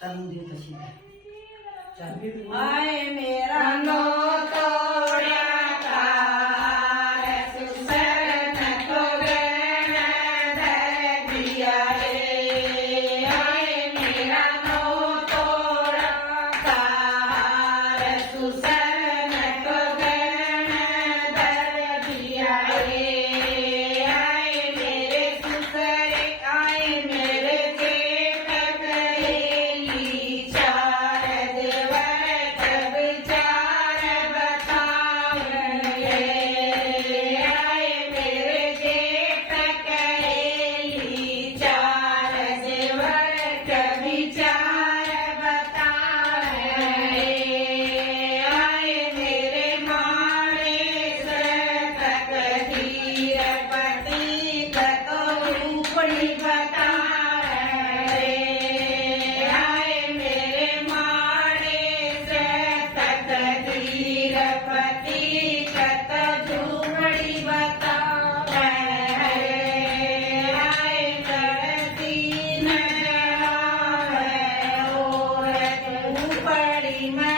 चालून देऊ तशी चालू आय मेरा नो तोड्या कार सुसरन को गण धरिया रे आय मेरा नो तोड़ा कार सुसरन को गण धरिया रे आय मेरे सुसरे आय मेरे जेठ करेली चार देवर कब चार बतावन ये आय मेरे जेठ करेली चार देवर कभी चार बतावन ये आय मेरे मारे सतक धीर पति कतो रूपणी बतावन रे आय मेरे मारे सतक धीर पति कत झूमड़ी बतावन रे आय करती न और उपड़ी में